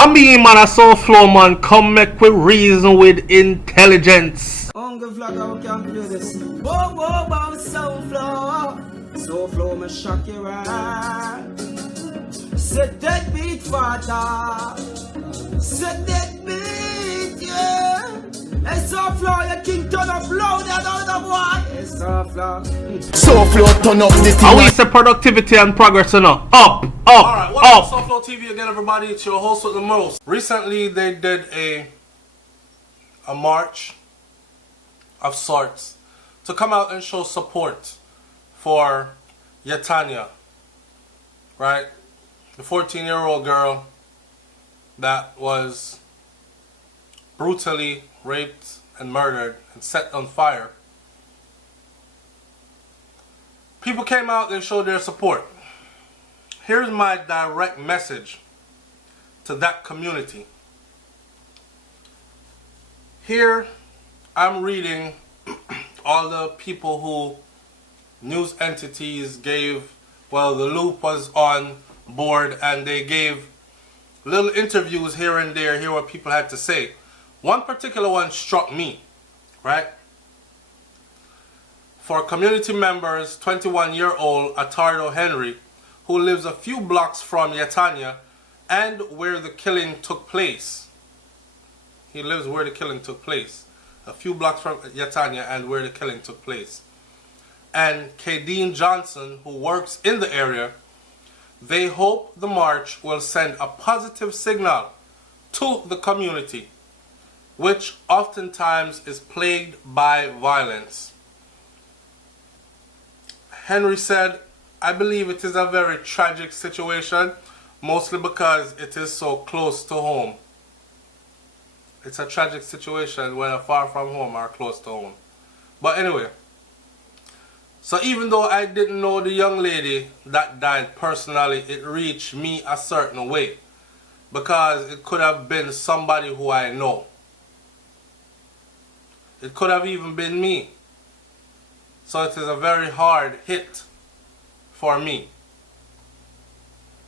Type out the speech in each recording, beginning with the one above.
I mean, man, a SouFlo, man, come make we reason with intelligence. Uncle Vlogger, we can play this. Whoa, whoa, whoa, SouFlo. SouFlo, me shock you right. Set that beat, father. Set that beat, yeah. Hey, SouFlo, your king turn up loud, that other boy. Hey, SouFlo. SouFlo turn up the thing. I we say productivity and progress, you know. Up, Alright, welcome up. to SouFLoTV again, everybody. It's your host with the most. Recently, they did a march of sorts to come out and show support for Yatanya, right? The 14-year-old girl that was brutally raped and murdered and set on fire. People came out and showed their support. Here's my direct message to that community. Here I'm reading all the people who news entities gave, well, the Loop was on board and they gave little interviews here and there, hear what people had to say. One particular one struck me, right? For community members, 21-year-old Atardo Henry, who lives a few blocks from Yatanya and where the killing took place. He lives where the killing took place. A few blocks from Yatanya and where the killing took place. And Kadeen Johnson, who works in the area, they hope the march will send a positive signal to the community, which oftentimes is plagued by violence. Henry said, I believe it is a very tragic situation, mostly because it is so close to home. It's a tragic situation whether far from home or close to home. But anyway, so even though I didn't know the young lady that died personally, it reached me a certain way. Because it could have been somebody who I know. It could have even been me. So it is a very hard hit for me.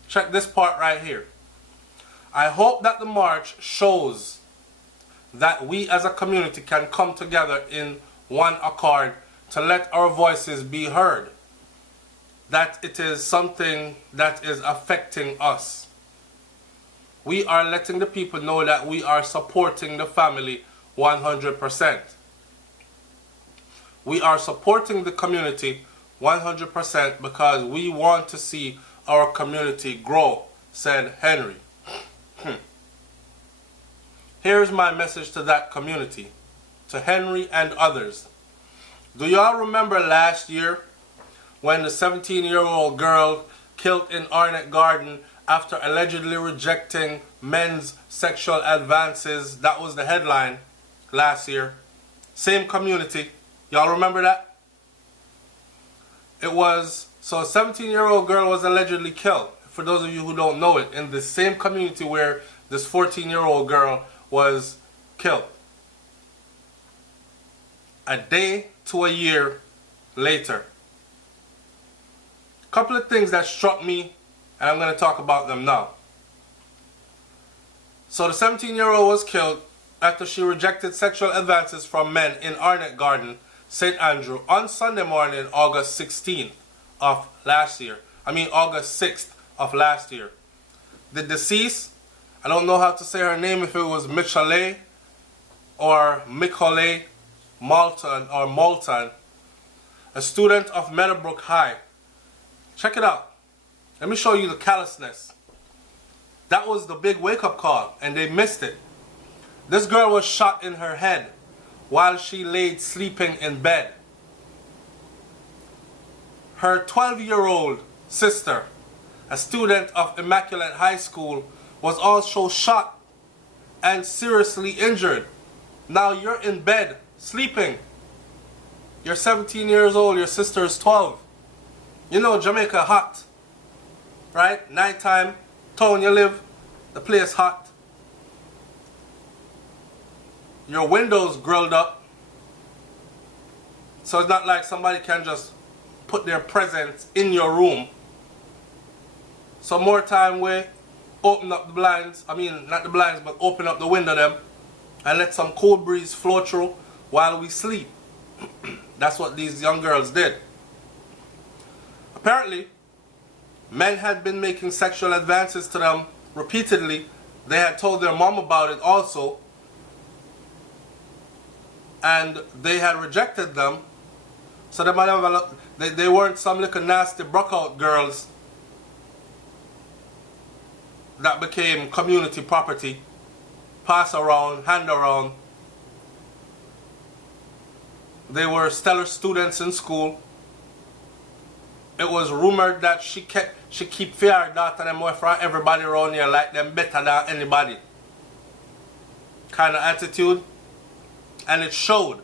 Check this part right here. I hope that the march shows that we as a community can come together in one accord to let our voices be heard. That it is something that is affecting us. We are letting the people know that we are supporting the family 100%. We are supporting the community 100% because we want to see our community grow, said Henry. Here's my message to that community, to Henry and others. Do y'all remember last year when the 17-year-old girl killed in Arnett Garden after allegedly rejecting men's sexual advances? That was the headline last year. Same community. Y'all remember that? It was, so a 17-year-old girl was allegedly killed. For those of you who don't know it, in the same community where this 14-year-old girl was killed. A day to a year later. A couple of things that struck me, and I'm going to talk about them now. So the 17-year-old was killed after she rejected sexual advances from men in Arnett Garden, St. Andrew, on Sunday morning, August 16th of last year. August 6th of last year. The deceased, I don't know how to say her name, if it was Michele or Michole Moulton, a student of Meadowbrook High. Check it out. Let me show you the callousness. That was the big wake-up call, and they missed it. This girl was shot in her head while she laid sleeping in bed. Her 12-year-old sister, a student of Immaculate High School, was also shot and seriously injured. Now you're in bed, sleeping. You're 17 years old, your sister is 12. You know Jamaica hot, right? Nighttime, town you live, the place hot. Your windows grilled up. So it's not like somebody can just put their presence in your room. So more time open up the blinds. I mean, not the blinds, but open up the window them and let some cool breeze flow through while we sleep. That's what these young girls did. Apparently, men had been making sexual advances to them repeatedly. They had told their mom about it also, and they had rejected them. So they weren't some little nasty broke-out girls that became community property, pass around, hand around. They were stellar students in school. It was rumored that she keep fear daughter them away from everybody around here, like them better than anybody kind of attitude. And it showed.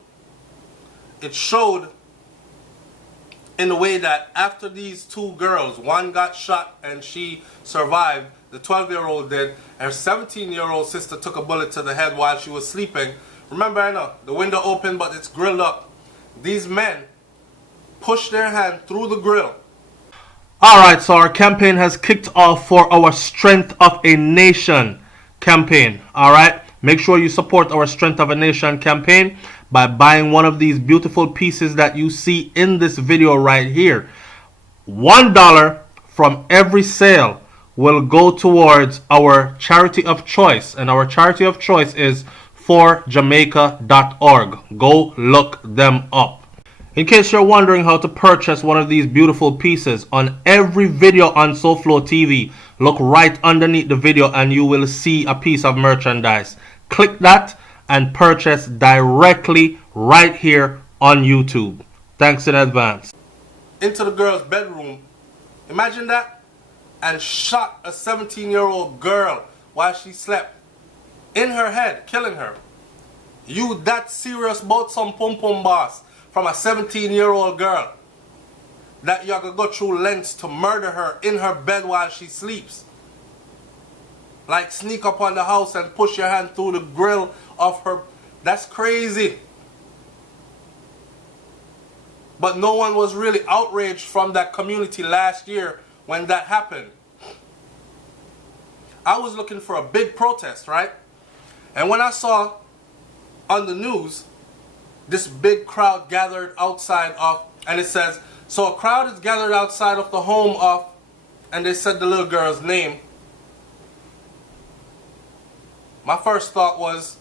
It showed in the way that after these two girls, one got shot and she survived, the 12-year-old did, and her 17-year-old sister took a bullet to the head while she was sleeping. Remember, I know, the window open but it's grilled up. These men pushed their hand through the grill. Alright, so our campaign has kicked off for our Strength of a Nation campaign. Alright, make sure you support our Strength of a Nation campaign by buying one of these beautiful pieces that you see in this video right here. $1 from every sale will go towards our charity of choice, and our charity of choice is forjamaica.org. Go look them up. In case you're wondering how to purchase one of these beautiful pieces, on every video on SouFLoTV, look right underneath the video and you will see a piece of merchandise. Click that and purchase directly right here on YouTube. Thanks in advance. Into the girl's bedroom. Imagine that. And shot a 17-year-old girl while she slept. In her head, killing her. You that serious about some pum-pum boss from a 17-year-old girl that you're going to go through lengths to murder her in her bed while she sleeps? Like sneak up on the house and push your hand through the grill of her. That's crazy. But no one was really outraged from that community last year when that happened. I was looking for a big protest, right? And when I saw on the news this big crowd gathered outside of, and it says, so a crowd is gathered outside of the home of, and they said the little girl's name. My first thought was,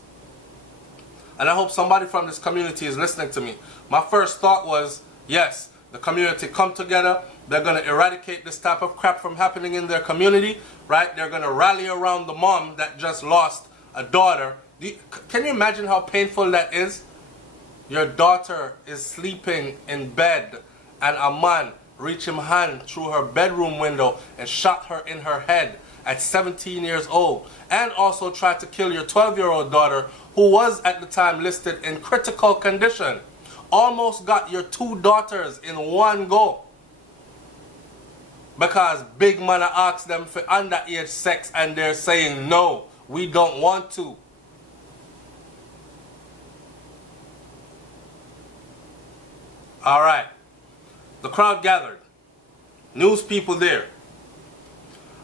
and I hope somebody from this community is listening to me. My first thought was, yes, the community come together. They're going to eradicate this type of crap from happening in their community, right? They're going to rally around the mom that just lost a daughter. Can you imagine how painful that is? Your daughter is sleeping in bed and a man reached his hand through her bedroom window and shot her in her head at 17 years old, and also tried to kill your 12-year-old daughter, who was at the time listed in critical condition. Almost got your two daughters in one go because big man asked them for underage sex and they're saying no, we don't want to. Alright, the crowd gathered, news people there.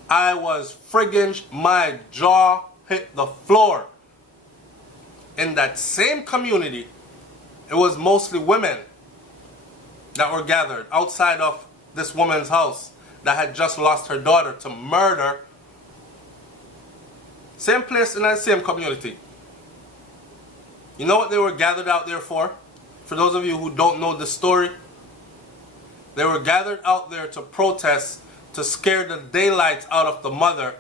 I was friggin', my jaw hit the floor. In that same community, it was mostly women that were gathered outside of this woman's house that had just lost her daughter to murder. Same place in that same community. You know what they were gathered out there for? For those of you who don't know the story, they were gathered out there to protest, to scare the daylights out of the mother,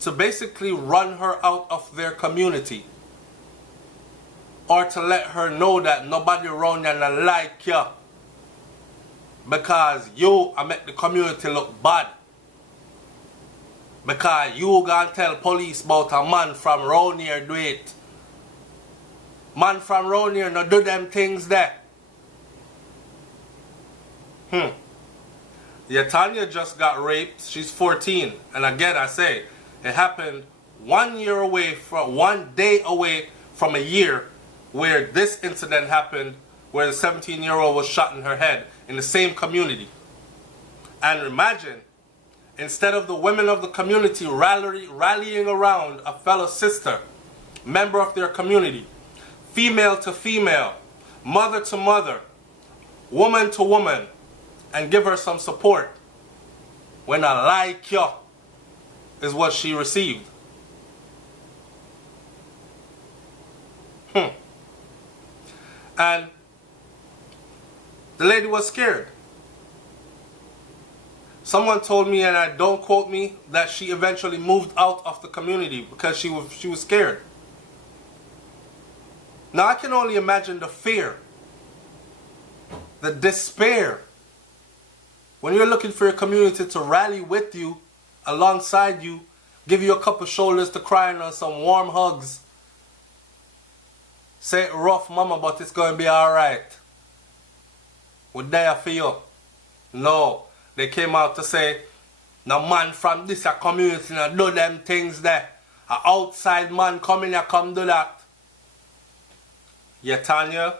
to basically run her out of their community, or to let her know that nobody around you not like you because you make the community look bad, because you gonna tell police about a man from round here do it. Man from round here no do them things there. Tanya just got raped. She's 14, and again I say it happened 1 year away from 1 day away from a year where this incident happened, where the 17-year-old was shot in her head in the same community. And imagine instead of the women of the community rallying around a fellow sister, member of their community, female to female, mother to mother, woman to woman, and give her some support, when I like you, is what she received. And the lady was scared. Someone told me, and I don't quote me, that she eventually moved out of the community because she was scared. Now I can only imagine the fear, the despair, when you're looking for your community to rally with you, alongside you, give you a couple shoulders to cry on, some warm hugs. Say it rough, mama, but it's going to be alright. We're there for you. No, they came out to say, no man from this community no do them things there. An outside man come in here, come do that. Tanya,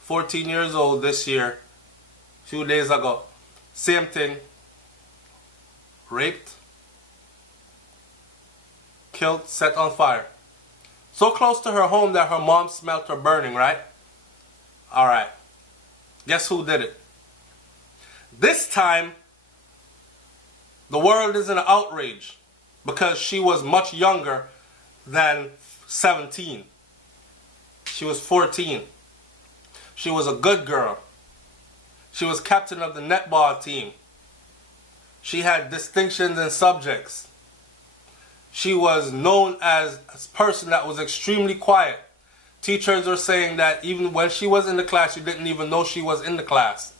14 years old this year, few days ago, same thing, raped, killed, set on fire. So close to her home that her mom smelt her burning, right? Alright, guess who did it? This time, the world is in an outrage because she was much younger than 17. She was 14. She was a good girl. She was captain of the netball team. She had distinctions in subjects. She was known as a person that was extremely quiet. Teachers are saying that even when she was in the class, you didn't even know she was in the class.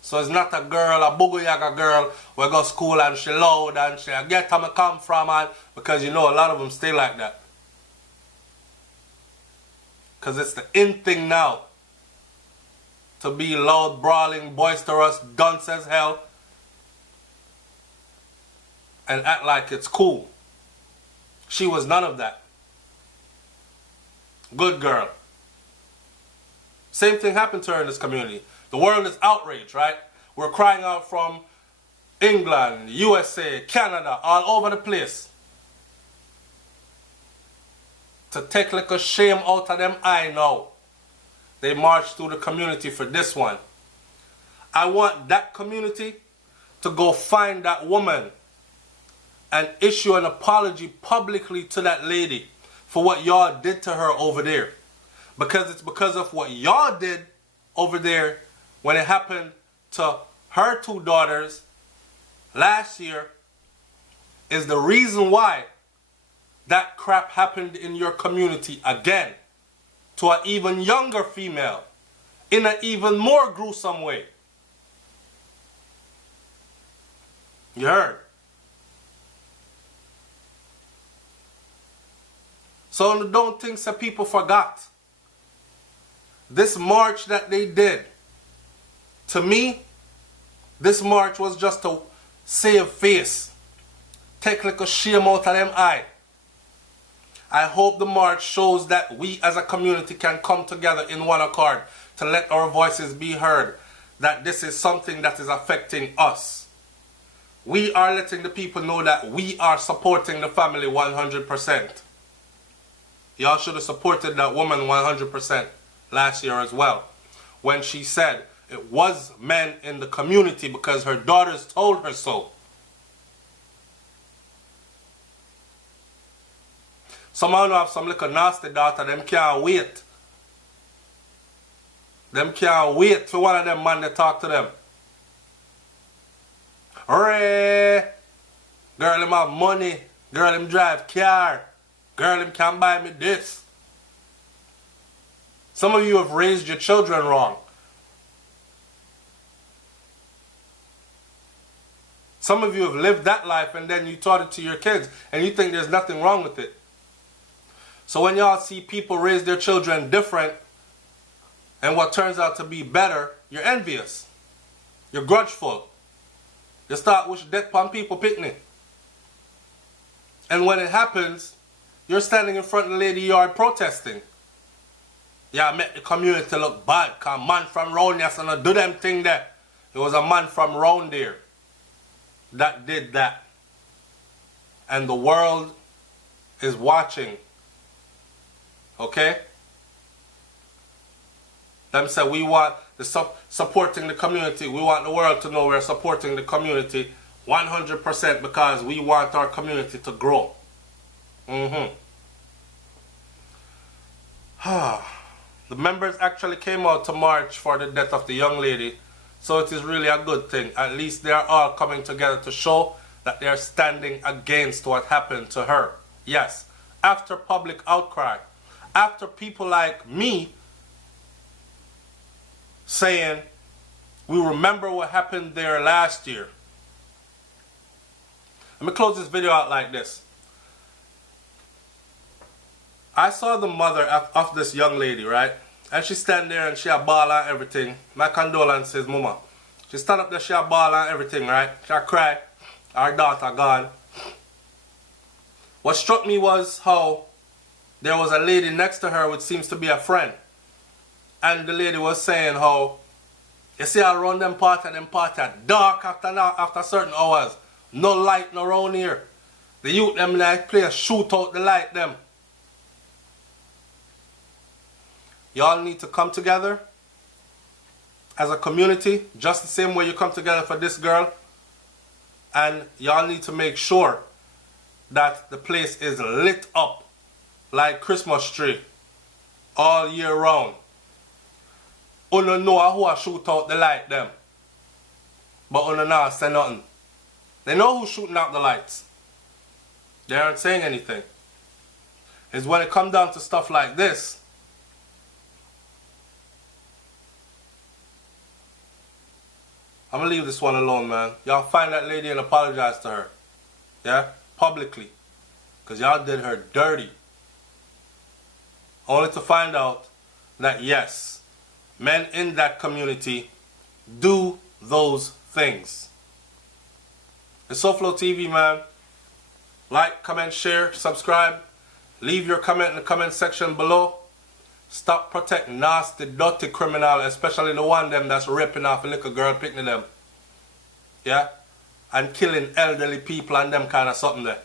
So it's not a girl, a boogie yaga girl, we go to school and she loud and she get where I come from, and because you know a lot of them stay like that. Because it's the in thing now. To be loud, brawling, boisterous, dunce as hell. And act like it's cool. She was none of that. Good girl. Same thing happened to her in this community. The world is outraged, right? We're crying out from England, USA, Canada, all over the place. To take like a shame out of them eye now. They marched through the community for this one. I want that community to go find that woman and issue an apology publicly to that lady for what y'all did to her over there. Because it's because of what y'all did over there when it happened to her two daughters last year is the reason why that crap happened in your community again to an even younger female in an even more gruesome way. You heard? So don't think that people forgot. This march that they did, to me, this march was just to save face. Take like a shame out of them eye. I hope the march shows that we as a community can come together in one accord to let our voices be heard. That this is something that is affecting us. We are letting the people know that we are supporting the family 100%. Y'all should have supported that woman 100% last year as well. When she said it was men in the community because her daughters told her so. Some of them have some little nasty daughter, them can't wait. Them can't wait for one of them man to talk to them. Hooray! Girl, him have money. Girl, him drive car. Girl, him can buy me this. Some of you have raised your children wrong. Some of you have lived that life and then you taught it to your kids and you think there's nothing wrong with it. So when y'all see people raise their children different and what turns out to be better, you're envious. You're grudgeful. You start wishing death upon people picnic. And when it happens, you're standing in front of the lady yard protesting. Yeah, make the community look bad, cause man from round here so not do them thing there. It was a man from round there. that did that. And the world is watching. Okay? Them say we want the supporting the community. We want the world to know we're supporting the community 100% because we want our community to grow. The members actually came out to march for the death of the young lady. So it is really a good thing. At least they are all coming together to show that they are standing against what happened to her. Yes, after public outcry, after people like me saying, we remember what happened there last year. Let me close this video out like this. I saw the mother of this young lady, right? And she stand there and she a ball and everything. My condolences, mama. She stand up there, she a ball and everything, right? She a cry. Our daughter gone. What struck me was how there was a lady next to her which seems to be a friend. And the lady was saying how, you see around them part dark after certain hours. No light no around here. The youth them like play shoot out the light them. Y'all need to come together as a community, just the same way you come together for this girl. And y'all need to make sure that the place is lit up like Christmas tree all year round. Una know who a shoot out the light them, but una not say nothing. They know who's shooting out the lights. They aren't saying anything. It's when it comes down to stuff like this, I'm gonna leave this one alone, man. Y'all find that lady and apologize to her. Yeah? Publicly. Because y'all did her dirty. Only to find out that yes, men in that community do those things. It's SouFLoTV, man. Like, comment, share, subscribe. Leave your comment in the comment section below. Stop protecting nasty, dirty criminal, especially the one them that's ripping off a little girl, picking them. Yeah? And killing elderly people and them kind of something there.